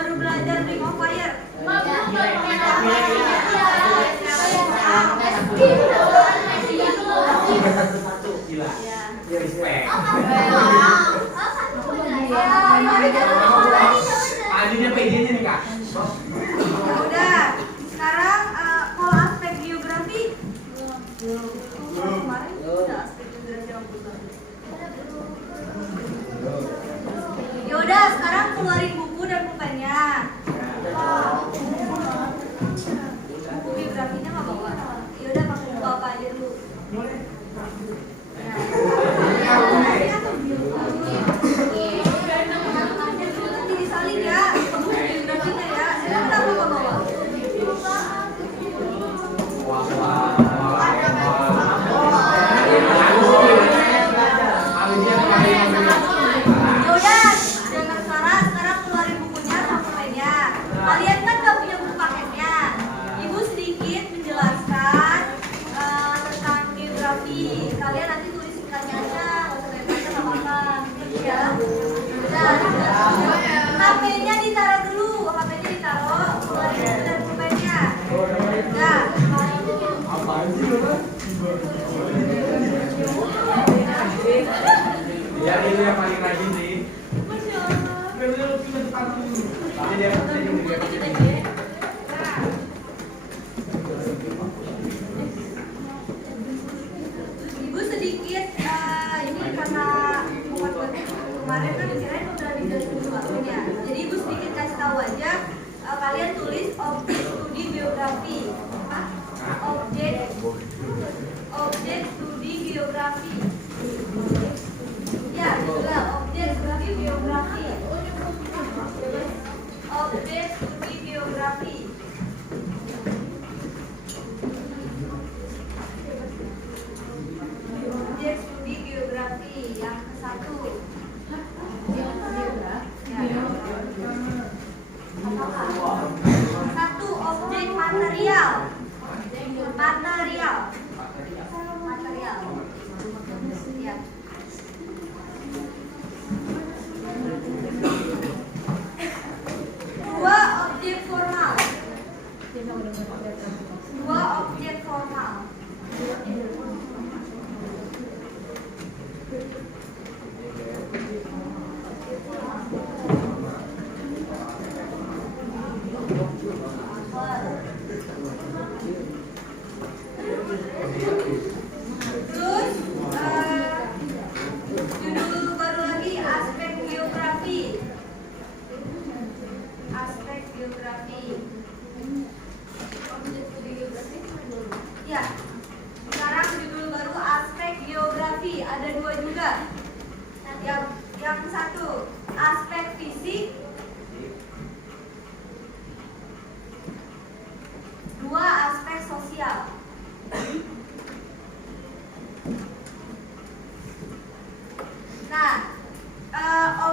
baru belajar Ring of Fire? Adanya PG-nya nih Kak. Ya udah. Sekarang kalau aspek geografi kemarin udah aspek geografi yang belum. Ya udah, sekarang keluarin buku dan pulpennya. Buku geografinya nggak bawa. Ya udah, pakai buku apa aja dulu. Nanti disalin ya, buku geografinya ya. Kenapa nggak bawa? Yaudah, jangan suara. Sekarang keluarin bukunya sama pulpennya. Kalian kan nggak punya buku paketnya. Ibu sedikit menjelaskan tentang geografi. Kalian nanti tulis singkatnya aja, nggak usah banyak-banyak, nggak apa-apa. Ya. Udah. HP-nya ditaruh dulu. HP-nya ditaruh. Keluarin buku dan pulpennya. Udah. Ya itu yang paling rajin sih. Ibu sedikit ini karena buat kemarin kan kirain udah dijelasin sesuatu ya. Jadi ibu sedikit kasih tahu aja. Kalian tulis objek studi geografi. Apa? Objek studi geografi. Ya, betul. Objek studi geografi. Objek studi geografi. Objek studi geografi yang ke-1. Satu, objek material. Material. Ya. Dua, objek formal. Dua, objek formal. Terus judul baru lagi, aspek geografi. Aspek geografi. Ya. Sekarang judul baru aspek geografi. Ada dua juga. Yang satu aspek fisik. Dua, aspek sosial. Nah,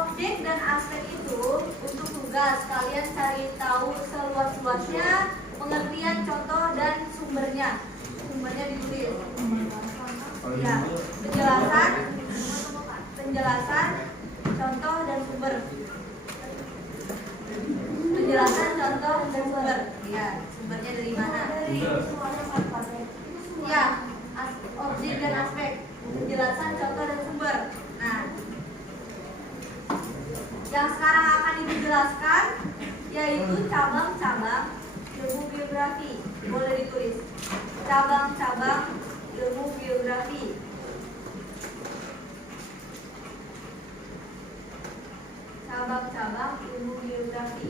objek dan aspek itu untuk tugas kalian cari tahu seluas-luasnya pengertian, contoh, dan sumbernya. Sumbernya ditulis. Ya, penjelasan, contoh, dan sumber. Penjelasan, contoh, dan sumber. Ya, sumbernya dari mana? Ya, objek dan aspek. Penjelasan, contoh, dan sumber. Nah, yang sekarang akan dijelaskan yaitu cabang-cabang ilmu geografi. Boleh ditulis. Cabang-cabang ilmu geografi. Cabang-cabang ilmu geografi.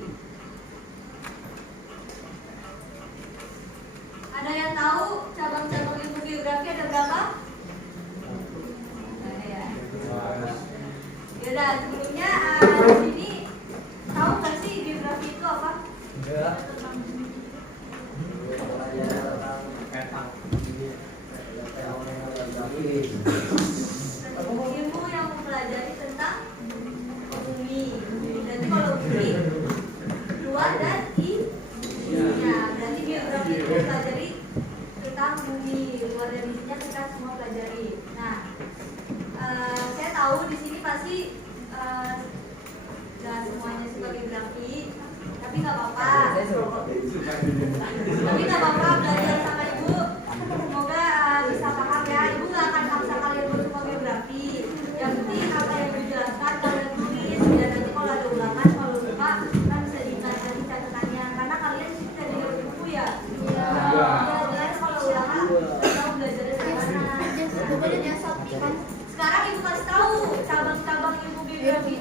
Ada yang tahu cabang-cabang ilmu geografi ada berapa? Ada ya. Yaudah, sebelumnya di sini tahu nggak sih geografi itu apa? Enggak. Ilmu yang mempelajari tentang bumi. Berarti kalau bumi luar dan isinya. Berarti geografi itu mempelajari tentang bumi luar dan isinya, kita semua pelajari. Nah, saya tahu di sini pasti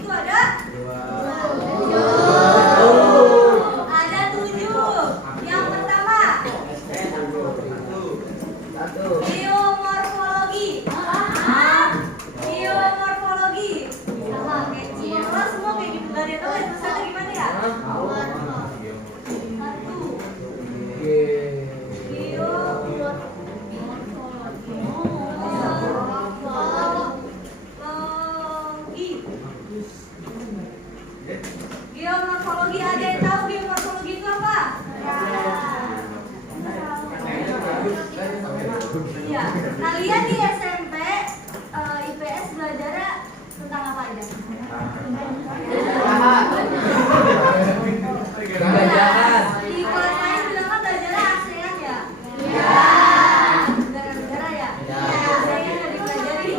itu ada? Ada 7. Yang pertama, geomorfologi. Geomorfologi. Semua kayak gitu. Gak ada yang tahu yang satu gimana ya? Geomorfologi, ada yang tahu geomorfologi itu apa? Iya. Kalian di SMP IPS belajar tentang apa aja? Di kelas lain bilang kan belajarnya ASEAN ya? Iya. Negara-negara ya? ASEAN yang dipelajari.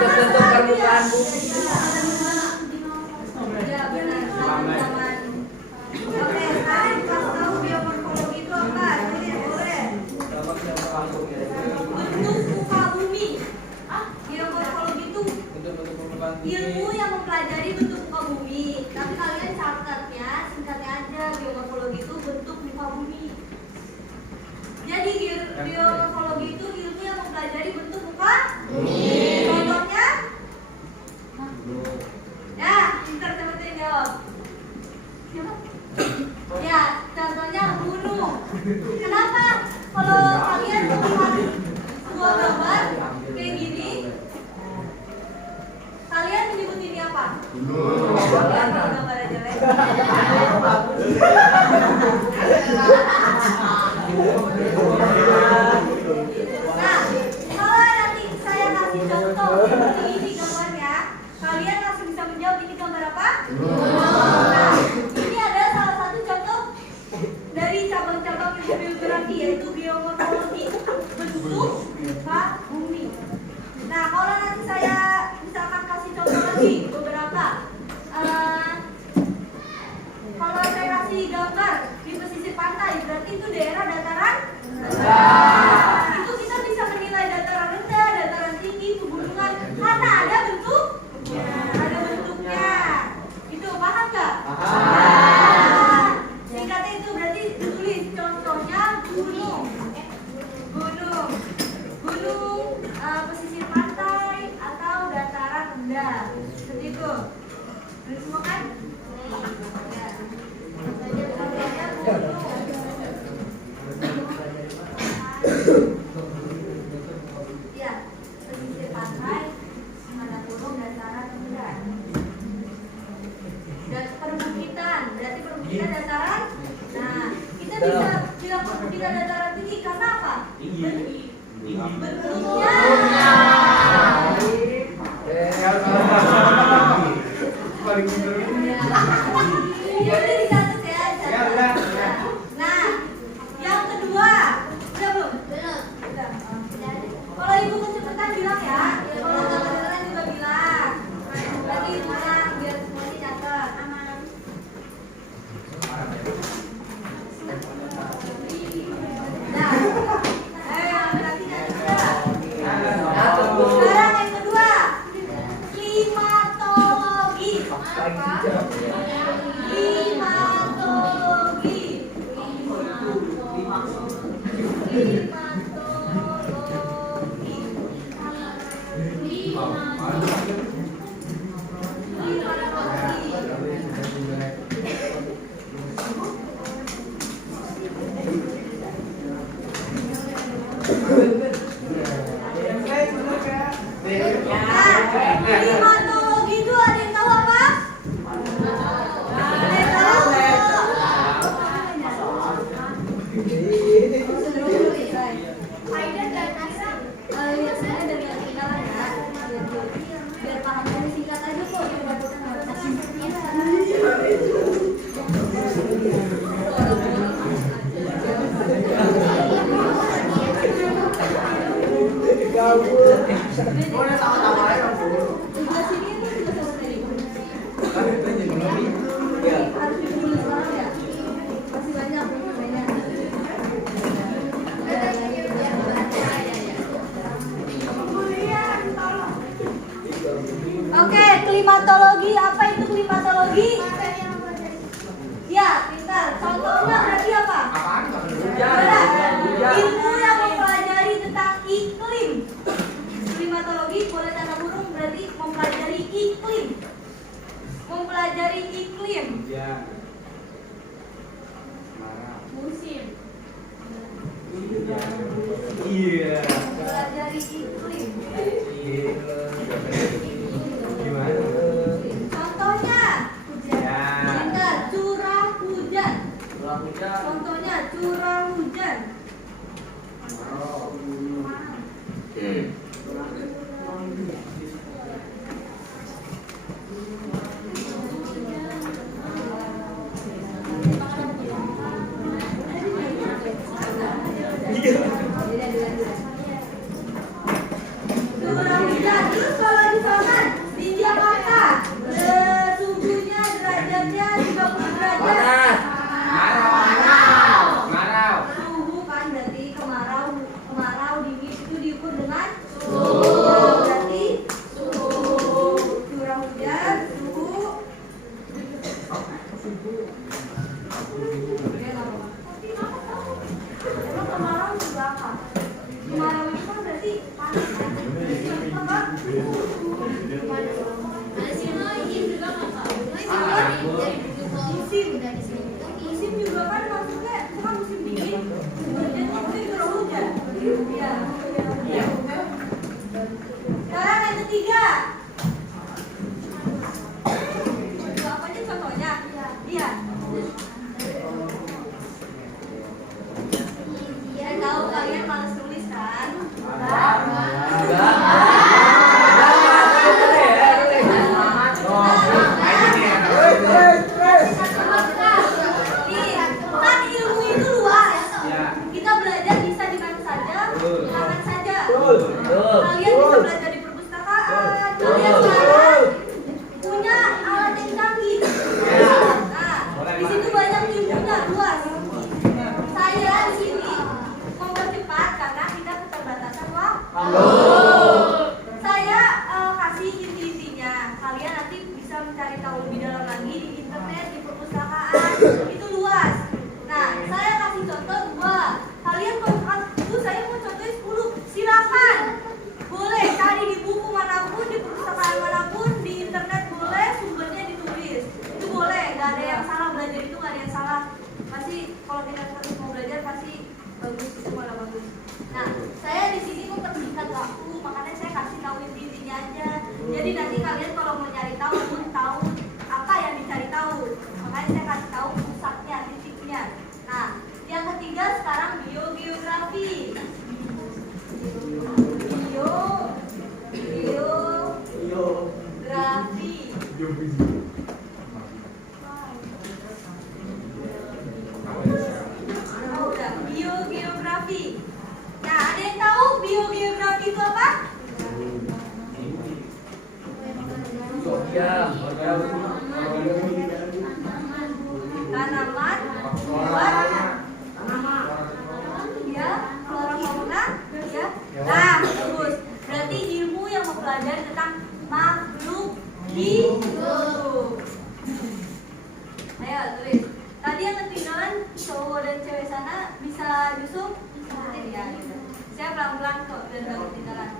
Bentuk permukaan bumi. Ya benar, zaman-zaman. Oke, sekarang kasih tahu geomorfologi itu apa? Ini boleh. Bentuk muka bumi. Geomorfologi itu ilmu yang mempelajari bentuk muka bumi. Tapi kalian catatnya, singkatnya aja, geomorfologi itu bentuk muka bumi. Jadi geomorfologi itu ilmu yang mempelajari bentuk muka bumi. Contohnya? Ya, pintar teman-teman jawab. Siapa? Ya, contohnya gunung. Kenapa kalau kalian melihat sebuah gambar kayak gini, kalian menyebut ini apa? Kalau gambarnya jelek. Nah, kalau nanti saya kasih contoh seperti ini gambarnya, kalian langsung bisa menjawab ini gambar apa? Nah, ini ada salah satu contoh dari cabang-cabang geografi, yaitu geomorfologi, bentuk muka bumi. Nah, kalau nanti saya misalkan kasih contoh lagi beberapa, kalau saya kasih gambar di pesisir pantai, berarti itu daerah dataran rendah. Itu kita bisa menilai dataran rendah, dataran tinggi, pegunungan, karena ada bentuknya. Itu paham nggak? Singkatnya itu berarti ditulis contohnya gunung, pesisir pantai atau dataran rendah, seperti itu. Tulis semua kan? Ya. Contohnya gunung. Ya, pesisir pantai, ada gunung, dataran rendah. Dan perbukitan, berarti perbukitan dataran. Nah, kita bisa bilang perbukitan dataran tinggi karena apa? Bentuknya. Ya udah dicatat ya. Nah, yang kedua, udah belum? Udah. Kalau ibu kecepatan bilang ya, kalau nggak kedengeran juga bilang. Berarti bilang biar semuanya catat. Nah, berarti catat. Sekarang yang kedua, klimatologi. Klimatologi itu ada yang tahu apa? Ada yang tahu? Aida dan Nasa, saya dari ketinggalan ya. Biar paham dari singkat aja kok. Klimatologi, apa itu klimatologi? Ya, pintar. Contohnya berarti apa? Apaan? Ilmu yang mempelajari tentang iklim. Klimatologi boleh tanda burung berarti mempelajari iklim. Mempelajari iklim. Ya. Musim. Iya. Mempelajari iklim. Gimana? Contohnya, Ya. pintar. Curah hujan. Curah hujan. Contohnya curah hujan. Curah hujan. Terus kalau di sana di Jakarta suhunya derajatnya 30 derajat. Marau. Suhu kan berarti kemarau dingin itu diukur dengan suhu. Berarti suhu curah hujan suhu. Emang kemarau juga apa? Kemarau itu kan berarti panas kan? Berarti apa? Musim juga kan maksudnya itu kan musim dingin. Jadi mungkin curah hujan. Iya. Sekarang yang ketiga. Apa aja contohnya? Iya. Saya tahu kalian malas tulis kan? Kan ilmu itu luas. Ya. Kita belajar bisa di mana saja, kapan saja. Betul. Kalian bisa belajar di perpustakaan. Kalian sekarang punya alat yang canggih. Nah, di situ banyak ilmunya luas. Saya di sini mempercepat karena kita keterbatasan waktu. Saya kasih inti-intinya. Kalian nanti bisa mencari tahu lebih dalam lagi di internet, di perpustakaan. Itu luas. Nah, saya kasih contoh 2. Kalian kalau saya mau contohnya 10. Silakan. Boleh cari di buku manapun, di perpustakaan manapun, di internet boleh, sumbernya ditulis. Itu boleh, nggak ada yang salah, belajar itu nggak ada yang salah. Pasti kalau kita terus mau belajar pasti bagus, itu malah bagus. Nah, saya di sini mempersingkat waktu, makanya saya kasih tahu intinya aja. Jadi nanti kalian kalau mau nyari tahu pun tahu apa yang dicari tahu. Makanya saya kasih tahu pusatnya, titiknya. Nah, yang ketiga sekarang biogeografi. Biografi. Oh, udah. Biogeografi. Nah, ada yang tahu biogeografi itu apa? Ya. Tanaman, hewan, ya, flora fauna, ya. Nah, bagus. Berarti ilmu yang mempelajari tentang makhluk hidup. Ayo tulis. Tadi yang ketinggalan cowok dan cewek sana bisa nyusul? Ya, gitu. Saya pelan-pelan kok biar nggak ketinggalan.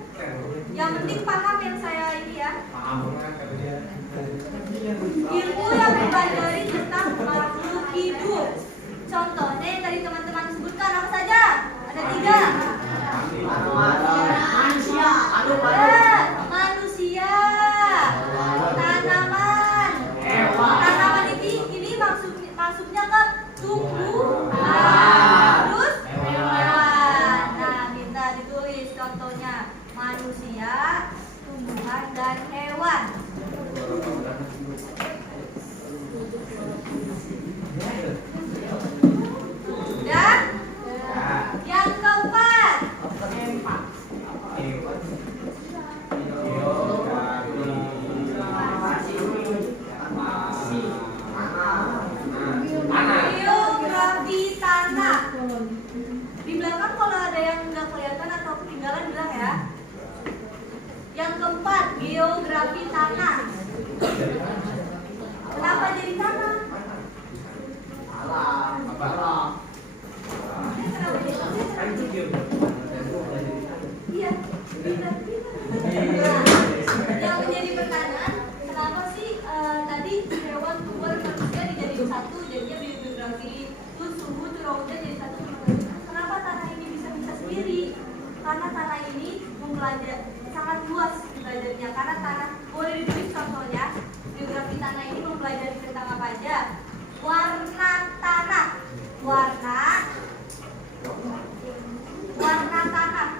Yang penting paham yang saya ini ya. Ilmu yang mempelajari tentang makhluk hidup. Contohnya yang tadi teman-teman sebutkan apa saja? Ada 3. Manusia, tanaman, tanaman ini maksudnya ke tumbuhan, terus hewan. Nah, kita ditulis contohnya manusia, tumbuhan dan hewan. Dan karena tanah ini sangat luas belajarnya. Karena tanah, boleh ditulis contohnya, geografi tanah ini mempelajari tentang apa aja? Warna tanah, warna tanah.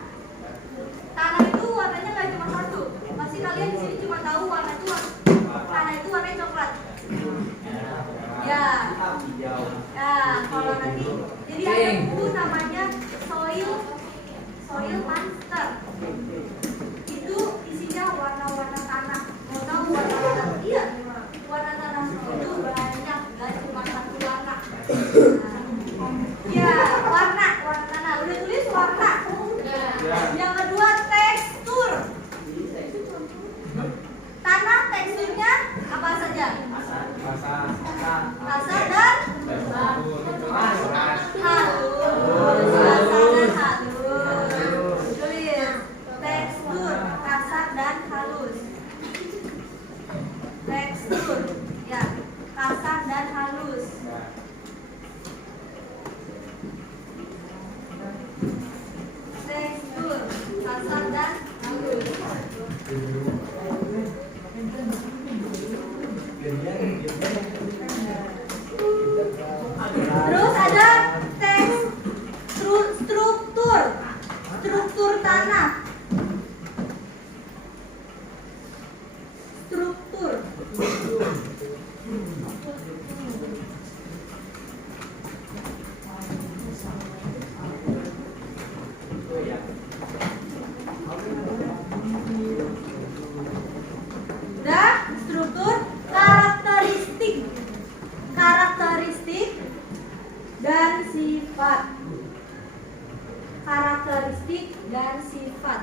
Tanah itu warnanya nggak cuma satu. Pasti kalian di sini cuma tahu warna itu tanah itu warnanya coklat. Ya. Nah, kalau nanti jadi ada buku namanya Soil Monster. Itu isinya warna-warna tanah. Mau tahu warna-warna? Iya. Warna tanah itu banyak, nggak cuma satu warna. Ya, warna tanah. Udah tulis warna. Yang kedua tekstur. Tanah teksturnya apa saja? Kasar dan halus. Tulis tekstur kasar dan halus. Tekstur, ya, kasar dan halus. Tekstur kasar dan halus. Terus ada struktur tanah. Struktur. Udah, struktur, karakteristik dan sifat. Karakteristik dan sifat.